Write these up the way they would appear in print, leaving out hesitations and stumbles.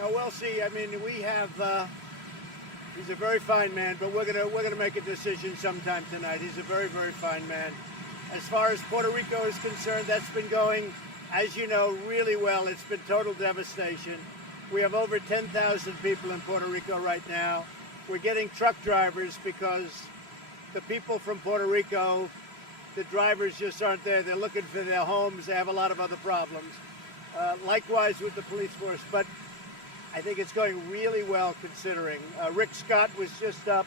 No, we'll see. I mean, we have. He's a very fine man, but we're gonna make a decision sometime tonight. He's a very, very fine man. As far as Puerto Rico is concerned, that's been going, as you know, really well. It's been total devastation. We have over 10,000 people in Puerto Rico right now. We're getting truck drivers because the people from Puerto Rico, the drivers just aren't there. They're looking for their homes. They have a lot of other problems. Likewise with the police force, but I think it's going really well considering. Rick Scott was just up,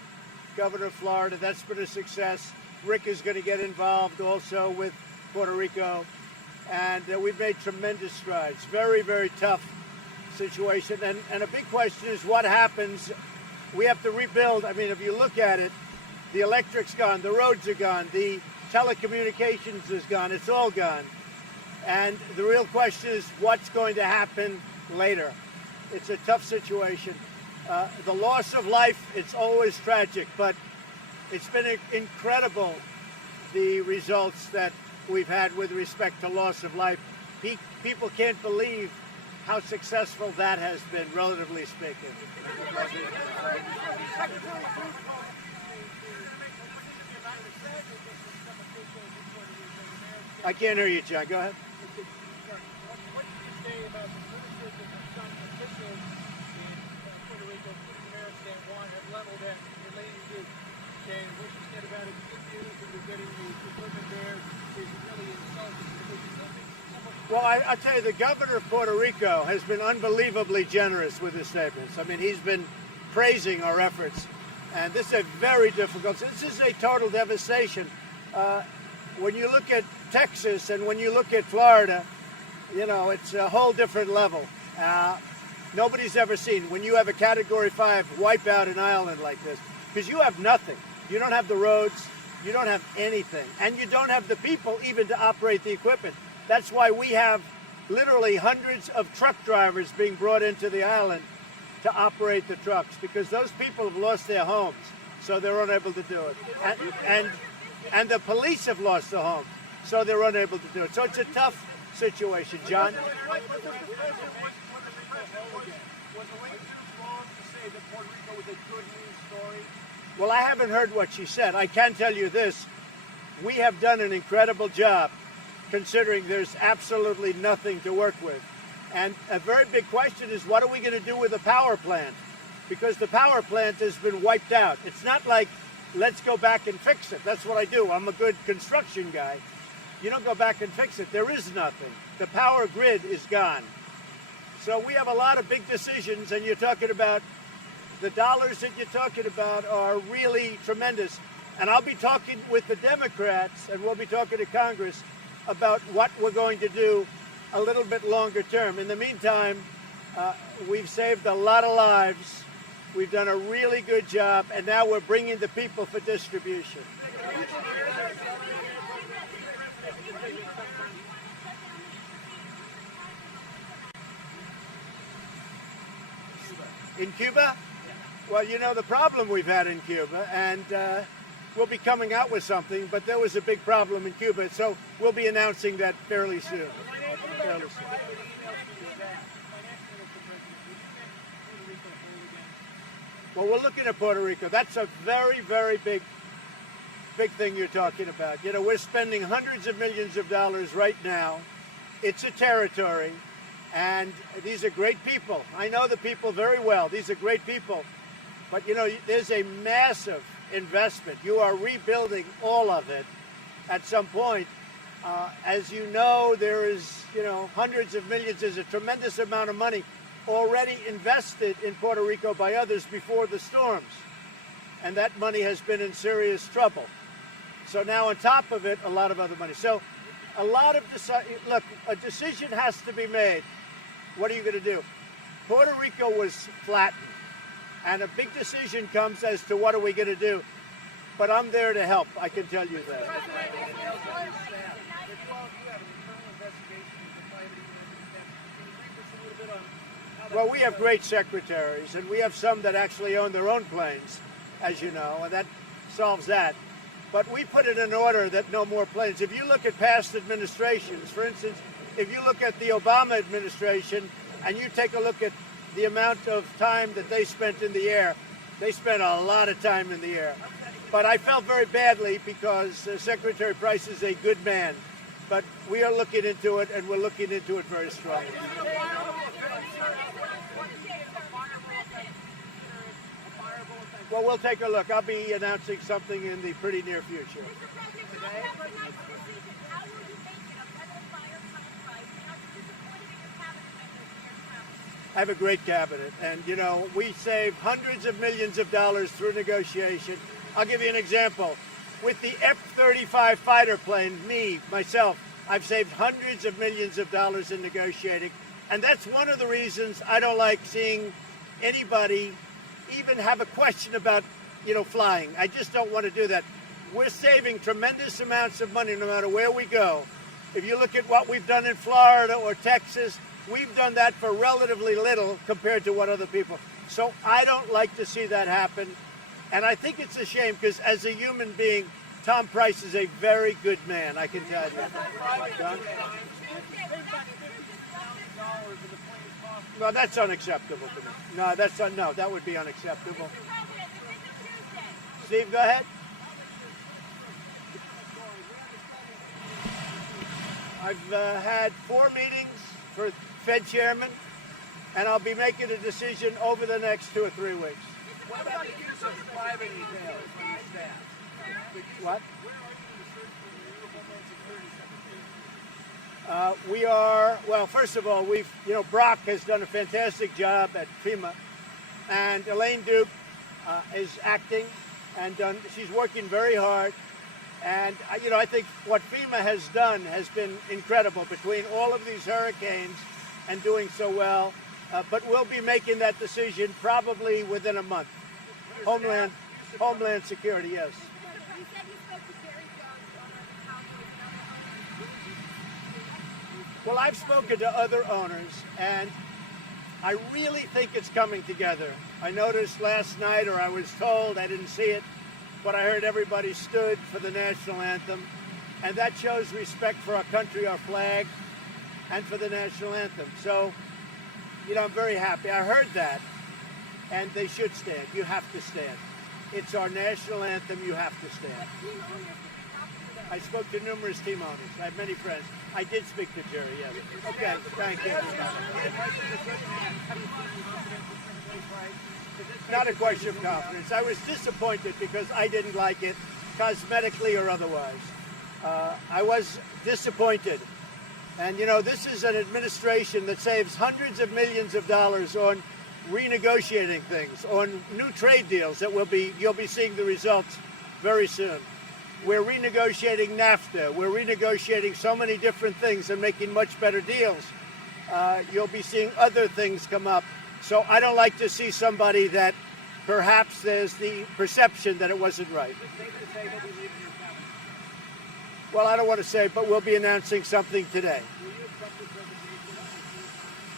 governor of Florida. That's been a success. Rick is going to get involved also with Puerto Rico, and we've made tremendous strides. Very, very tough situation, and a big question is what happens. We have to rebuild. I mean, if you look at it, the electric's gone, the roads are gone, the telecommunications is gone, it's all gone. And the real question is what's going to happen later. It's a tough situation. The loss of life, it's always tragic, but it's been incredible, the results that we've had with respect to loss of life. People can't believe how successful that has been, relatively speaking. I can't hear you, John. Go ahead. What did you say about the criticism of some officials in Puerto Rico, including mayors that have leveled at relating to saying what you said about it, good news that you're getting the equipment there is really insulting? Well, I'll tell you, the governor of Puerto Rico has been unbelievably generous with his statements. I mean, he's been praising our efforts. And this is a very difficult, this is a total devastation. When you look at Texas and when you look at Florida, you know, it's a whole different level. Nobody's ever seen, when you have a Category 5 wipe out an island like this, because you have nothing. You don't have the roads, you don't have anything, and you don't have the people even to operate the equipment. That's why we have literally hundreds of truck drivers being brought into the island to operate the trucks, because those people have lost their homes, so they're unable to do it. And the police have lost their homes, so they're unable to do it. So it's a tough situation, John. Was the link wrong to say that Puerto Rico was a good news story? Well, I haven't heard what she said. I can tell you this. We have done an incredible job, considering there's absolutely nothing to work with. And a very big question is, what are we going to do with the power plant? Because the power plant has been wiped out. It's not like, let's go back and fix it. That's what I do. I'm a good construction guy. You don't go back and fix it. There is nothing. The power grid is gone. So we have a lot of big decisions, and you're talking about, the dollars that you're talking about are really tremendous. And I'll be talking with the Democrats, and we'll be talking to Congress about what we're going to do a little bit longer term. In the meantime, we've saved a lot of lives. We've done a really good job, and now we're bringing the people for distribution. In Cuba? Well, you know the problem we've had in Cuba, and we'll be coming out with something, but there was a big problem in Cuba, so we'll be announcing that fairly soon. Well, we're looking at Puerto Rico. That's a very, very big thing you're talking about. You know, we're spending hundreds of millions of dollars right now. It's a territory, and these are great people. I know the people very well. These are great people. But, you know, there's a massive investment. You are rebuilding all of it at some point. As you know, there is, you know, hundreds of millions. There's a tremendous amount of money already invested in Puerto Rico by others before the storms. And that money has been in serious trouble. So now on top of it, a lot of other money. So a lot of, look, a decision has to be made. What are you going to do? Puerto Rico was flattened. And a big decision comes as to what are we going to do. But I'm there to help, I can tell you that. Well, we have great secretaries, and we have some that actually own their own planes, as you know, and that solves that. But we put it in order that no more planes. If you look at past administrations, for instance, if you look at the Obama administration and you take a look at the amount of time that they spent in the air. They spent a lot of time in the air. But I felt very badly because Secretary Price is a good man. But we are looking into it, and we're looking into it very strongly. Well, we'll take a look. I'll be announcing something in the pretty near future. I have a great cabinet, and you know, we saved hundreds of millions of dollars through negotiation. I'll give you an example. With the F-35 fighter plane, myself, I've saved hundreds of millions of dollars in negotiating, and that's one of the reasons I don't like seeing anybody even have a question about, flying. I just don't want to do that. We're saving tremendous amounts of money no matter where we go. If you look at what we've done in Florida or Texas, we've done that for relatively little compared to what other people. So I don't like to see that happen. And I think it's a shame because as a human being, Tom Price is a very good man, I can tell you. John? No, that's unacceptable to me. No, that would be unacceptable. Steve, go ahead. I've had 4 meetings for Fed chairman, and I'll be making a decision over the next 2 or 3 weeks. What about the use of private emails from your staff? What? Where are you in the search for your new Homeland Security Secretary? We are, well, first of all, Brock has done a fantastic job at FEMA, and Elaine Duke is acting, and she's working very hard. And, I think what FEMA has done has been incredible between all of these hurricanes and doing so well. But we'll be making that decision probably within a month. Homeland Security, yes. You said you spoke to Jerry Jones on the Cowboys. Well, I've spoken to other owners, and I really think it's coming together. I noticed last night, or I was told, I didn't see it, but I heard everybody stood for the national anthem, and that shows respect for our country, our flag, and for the national anthem. So, I'm very happy. I heard that, and they should stand. You have to stand. It's our national anthem. You have to stand. I spoke to numerous team owners. I have many friends. I did speak to Jerry, yes. Okay, thank you. Not a question of confidence. I was disappointed because I didn't like it, cosmetically or otherwise. I was disappointed. And, this is an administration that saves hundreds of millions of dollars on renegotiating things, on new trade deals that you'll be seeing the results very soon. We're renegotiating NAFTA. We're renegotiating so many different things and making much better deals. You'll be seeing other things come up. So I don't like to see somebody that perhaps there's the perception that it wasn't right. Well, I don't want to say, but we'll be announcing something today.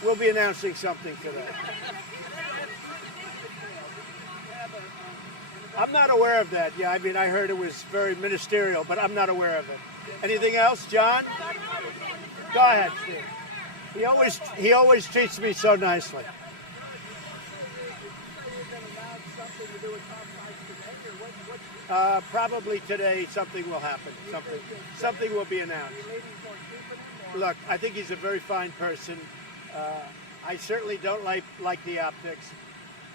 We'll be announcing something today. I'm not aware of that. Yeah, I heard it was very ministerial, but I'm not aware of it. Anything else, John? Go ahead, Steve. He always treats me so nicely. Probably today something will happen. Something will be announced. Look, I think he's a very fine person. I certainly don't like the optics.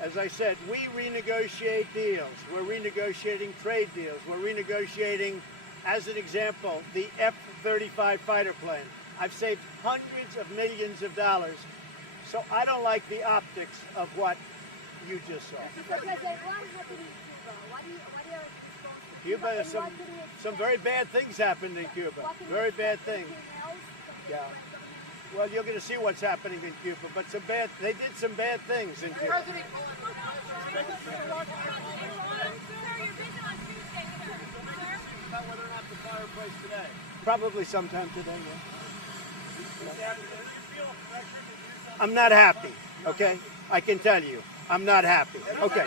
As I said, we renegotiate deals. We're renegotiating trade deals. We're renegotiating, as an example, the F-35 fighter plane. I've saved hundreds of millions of dollars. So I don't like the optics of what you just saw. Cuba, there's some very bad things happened in Cuba. Very bad things. Yeah. Well, you're going to see what's happening in Cuba, but they did some bad things in Cuba. Probably sometime today, yeah. I'm not happy, okay? I can tell you, I'm not happy. Okay.